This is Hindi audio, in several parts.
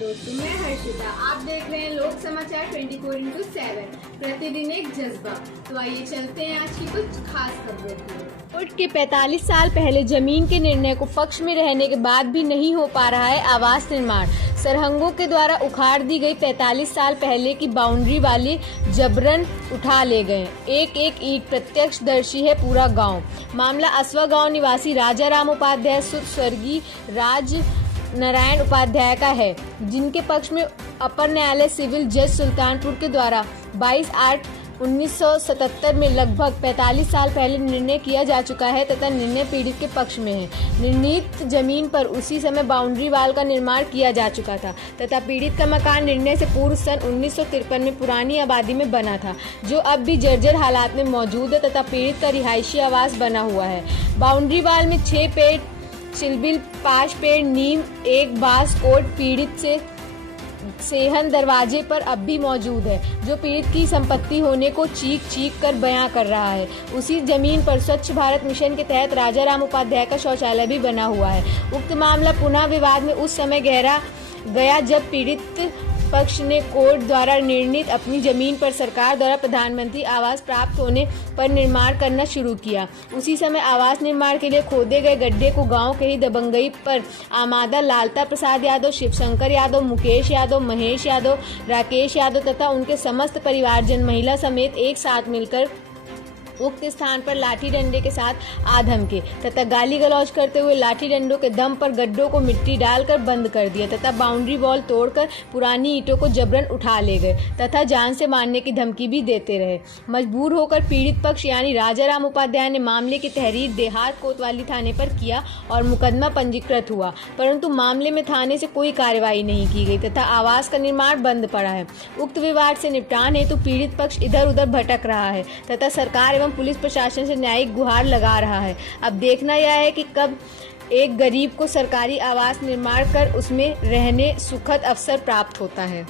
दोस्तों, मैं हर्षिता। आप देख रहे हैं लोक समाचार 24x7, प्रतिदिन एक जज्बा। तो आइए चलते हैं आज की कुछ खास खबरों की। कोर्ट के 45 साल पहले जमीन के निर्णय को पक्ष में रहने के बाद भी नहीं हो पा रहा है आवास निर्माण। सरहंगों के द्वारा उखाड़ दी गई 45 साल पहले की बाउंड्री वाली जबरन उठा ले गए। एक एक ईंट प्रत्यक्षदर्शी है पूरा गांव। मामला असवा गांव निवासी राजा राम उपाध्याय स्वर्गीय राज नारायण उपाध्याय का है, जिनके पक्ष में अपर न्यायालय सिविल जज सुल्तानपुर के द्वारा 22/8/1977 में लगभग 45 साल पहले निर्णय किया जा चुका है तथा निर्णय पीड़ित के पक्ष में है। निर्णीत जमीन पर उसी समय बाउंड्री वाल का निर्माण किया जा चुका था तथा पीड़ित का मकान निर्णय से पूर्व सन 1953 में पुरानी आबादी में बना था, जो अब भी जर्जर हालात में मौजूद है तथा पीड़ित का रिहायशी आवास बना हुआ है। बाउंड्री वाल में 6 पेड़ चिलबिल, 5 पेड़ नीम, 1 बांस कोट पीड़ित से सेहन दरवाजे पर अब भी मौजूद है, जो पीड़ित की संपत्ति होने को चीख चीख कर बयां कर रहा है। उसी जमीन पर स्वच्छ भारत मिशन के तहत राजा राम उपाध्याय का शौचालय भी बना हुआ है। उक्त मामला पुनः विवाद में उस समय गहरा गया जब पीड़ित पक्ष ने कोर्ट द्वारा निर्णीत अपनी जमीन पर सरकार द्वारा प्रधानमंत्री आवास प्राप्त होने पर निर्माण करना शुरू किया। उसी समय आवास निर्माण के लिए खोदे गए गड्ढे को गांव के ही दबंगई पर आमादा लालता प्रसाद यादव, शिवशंकर यादव, मुकेश यादव, महेश यादव, राकेश यादव तथा उनके समस्त परिवारजन महिला समेत एक साथ मिलकर उक्त स्थान पर लाठी डंडे के साथ आधमके तथा गाली गलौज करते हुए लाठी डंडों के दम पर गड्ढों को मिट्टी डालकर बंद कर दिया तथा बाउंड्री वॉल तोड़कर पुरानी ईंटों को जबरन उठा ले गए तथा जान से मारने की धमकी भी देते रहे। मजबूर होकर पीड़ित पक्ष यानी राजा राम उपाध्याय ने मामले की तहरीर देहात कोतवाली थाने पर किया और मुकदमा पंजीकृत हुआ, परंतु मामले में थाने से कोई कार्रवाई नहीं की गई तथा आवास का निर्माण बंद पड़ा है। उक्त विवाद से निपटान हेतु पीड़ित पक्ष इधर उधर भटक रहा है तथा सरकार एवं पुलिस प्रशासन से न्यायिक गुहार लगा रहा है। अब देखना यह है कि कब एक गरीब को सरकारी आवास निर्माण कर उसमें रहने सुखद अवसर प्राप्त होता है।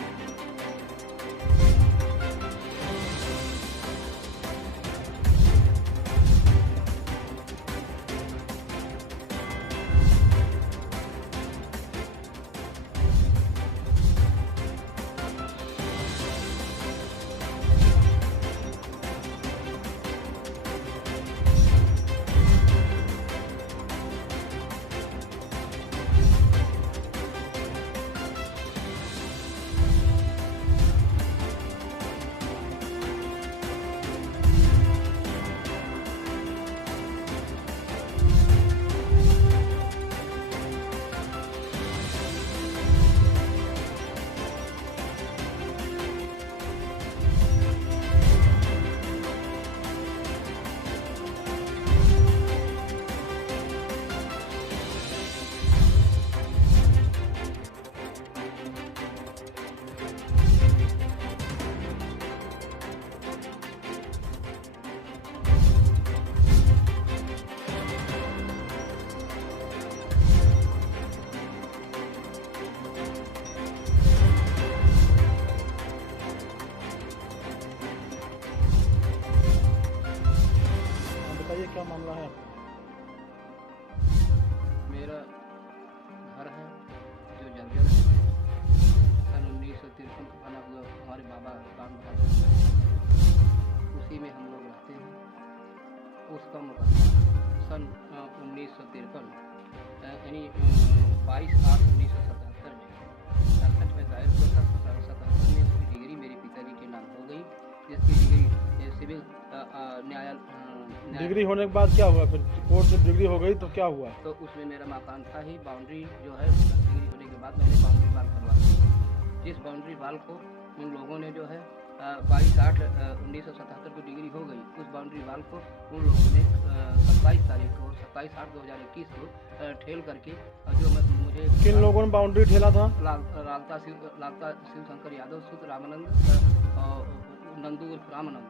क्या मामला है? मेरा घर है जो जर्जर है। सन 1953 का बना हुआ हमारे बाबा राम बहादुर, उसी में हम लोग रहते हैं। उसका मुकदमा सन 1953 यानी 22/8/1977 में 67 में दायर हुआ था। 77 में उसकी डिग्री मेरे पिताजी के नाम हो गई, जिसकी डिग्री सिविल न्यायालय डिग्री होने के बाद क्या हुआ? फिर कोर्ट से डिग्री हो गई तो क्या हुआ? तो उसमें मेरा मकान था ही। बाउंड्री जो है डिग्री होने के बाद मैंने बाउंड्री वाल करवा दी। जिस बाउंड्री वाल को उन लोगों ने जो है 22/8/1977 को डिग्री हो गई, उस बाउंड्री वाल को उन लोगों ने 27 तारीख को 27/8/2021 को ठेल करके जो मुझे किन लोगों ने बाउंड्री ठेला था? लालता शिवशंकर यादव, सुध रामानंद और नंदू उर्फ रामानंद,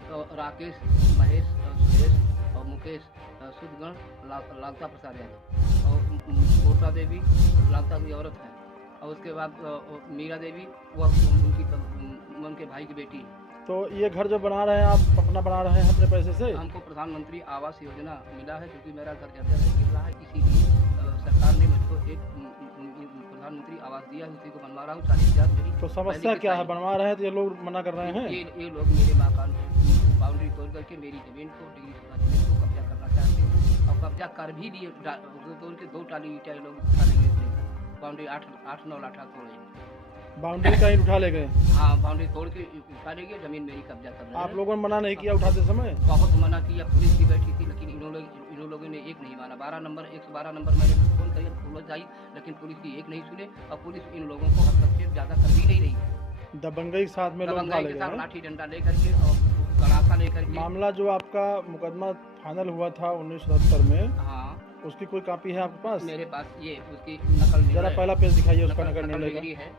तो राकेश, महेश, सुरेश और मुकेश सुदगण लालता प्रसाद यादव और कोटा देवी लालता की औरत है। और उसके बाद मीरा देवी वह उनके भाई की बेटी तो ये घर जो बना रहे हैं आप अपना बना रहे हैं अपने पैसे से? हमको प्रधानमंत्री आवास योजना मिला है, क्योंकि मेरा घर जर्जर है, गिर रहा है, इसीलिए सरकार ने मुझको एक प्रधानमंत्री आवास दिया है, उसी को बनवा रहा हूँ। 40,000 मेरी। तो समस्या क्या है? बनवा रहे हैं तो ये लोग मना कर रहे हैं। ये लोग मेरे मकान बाउंड्री तोड़ करके मेरी जमीन को, डिग्री जमीन को कब्जा करना चाहते हैं, और कब्जा कर भी लिए। तोड़ के 2 टाली ईंटें लोग उठा लेंगे, बाउंड्री 8-9 लाठा तोड़े, बाउंड्री का ईंट उठा ले गए। हाँ, बाउंड्री तोड़ के उठा लेंगे, जमीन मेरी कब्जा कर रहे हैं। आप लोगों ने मना नहीं किया उठाते समय? बहुत मना किया, पुलिस भी बैठी थी, लेकिन इन लोगों ने एक नहीं माना। 112 नंबर मैंने फोन किया, पुलिस आई, लेकिन पुलिस की एक नहीं सुने, और पुलिस इन लोगों को हस्तक्षेप ज़्यादा कर भी नहीं रही। दबंगई के साथ में लोग उठा ले गए, लाठी डंडा लेकर के और गड़ासा लेकर के। मामला जो आपका मुकदमा फाइनल हुआ था 1977 में, हाँ, उसकी कोई कॉपी है आपके पास? मेरे पास ये उसकी नकल जरा पहला पेज दिखाइए उसका, नकल निर्णय डिग्री का। है।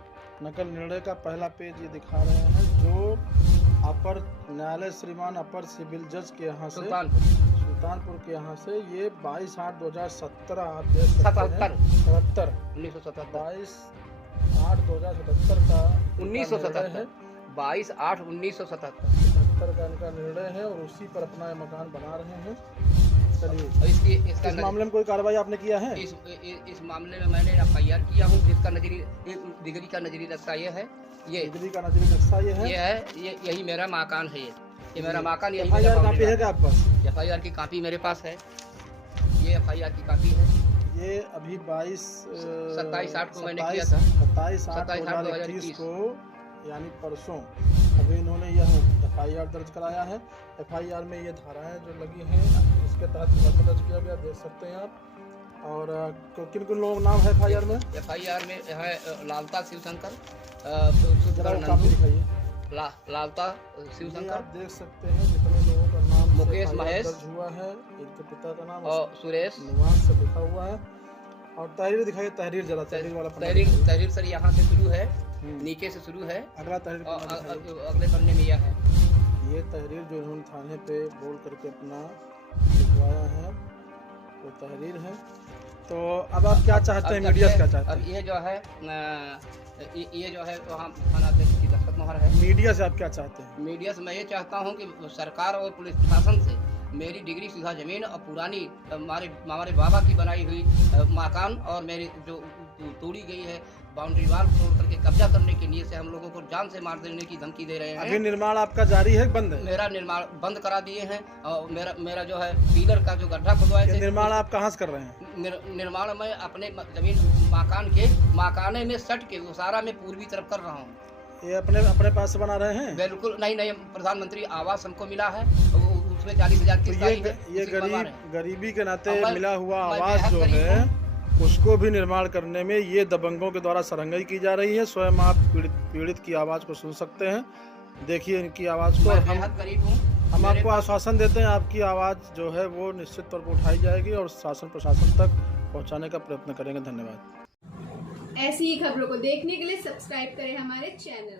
नकल निर्णय का पहला पेज ये दिखा रहे हैं, जो अपर न्यायालय श्रीमान अपर सिविल जज के यहाँ से, सुल्तानपुर के यहाँ से, ये 22/8/2017 आप देख सकते हैं। 77 1977 22/8/2077 का 1977 है। 22/8/1977 का इनका निर्णय है, और उसी पर अपना मकान बना रहे हैं। चलिए, इसका इस मामले में कोई कार्रवाई आपने किया है? इस मामले में मैंने FIR किया हूँ, जिसका नजरी डिग्री का नजरी नक्शा ये है, ये डिग्री का नजरी नक्शा ये है, यही मेरा मकान है। ये मेरा मकान, यही FIR कॉपी है क्या आपके पास? FIR की कॉपी मेरे पास है, ये FIR की कॉपी है। ये अभी 27/8 को मैंने किया था, 27/8/2021 को, यानी परसों अभी इन्होंने यह FIR दर्ज कराया है। FIR में ये धाराएं जो लगी हैं, इसके तहत मुकदमा दर्ज किया गया, देख सकते हैं आप। और किन किन लोगों का नाम है FIR में? FIR में है लालता शिवशंकर, दिखाइए। लालता शिवशंकर, आप देख सकते हैं जितने लोगों का नाम मुकेश महेश दर्ज हुआ है, इनके पिता का नाम और सुरेश निवास से लिखा हुआ है। और तहरीर दिखाइए, तहरीर जरा, तहरीर वाला तहरीर सर यहाँ से शुरू है, नीचे से शुरू है, अगला तहरीर अगले पन्ने में यह है। ये तहरीर जो इन्होंने थाने पे बोल करके अपना लिखवाया है, वो तहरीर है। तो अब आप क्या चाहते हैं, मीडिया से क्या चाहते हैं? अब ये जो है वहाँ थाना अध्यक्ष की दस्तखत मोहर है। मीडिया से आप क्या चाहते हैं? मीडिया से मैं ये चाहता हूँ कि सरकार और पुलिस प्रशासन से मेरी डिग्री सीधा जमीन और पुरानी हमारे बाबा की बनाई हुई मकान और मेरी जो तोड़ी गई है बाउंड्री वाल तोड़ करके कब्जा करने के लिए से हम लोगों को जान से मार देने की धमकी दे रहे हैं। अभी निर्माण आपका जारी है, बंद है? मेरा निर्माण बंद करा दिए हैं, और मेरा जो है पिलर का जो गड्ढा खुदवाए थे। निर्माण आप कहाँ से कर रहे हैं? निर्माण मैं अपने जमीन मकाने में सट के उसारा में पूर्वी तरफ कर रहा हूँ। ये अपने पास से बना रहे हैं? बिल्कुल नहीं, प्रधानमंत्री आवास हमको मिला है, उसमें 40,000 की ये गरीबी के नाते मिला हुआ आवास जो है, उसको भी निर्माण करने में ये दबंगों के द्वारा सरंगाई की जा रही है। स्वयं आप पीड़ित की आवाज़ को सुन सकते हैं, देखिए इनकी आवाज़ को। हम आपको आश्वासन देते हैं, आपकी आवाज़ जो है वो निश्चित तौर पर उठाई जाएगी और शासन प्रशासन तक पहुंचाने का प्रयत्न करेंगे। धन्यवाद। ऐसी ही खबरों को देखने के लिए सब्सक्राइब करें हमारे चैनल।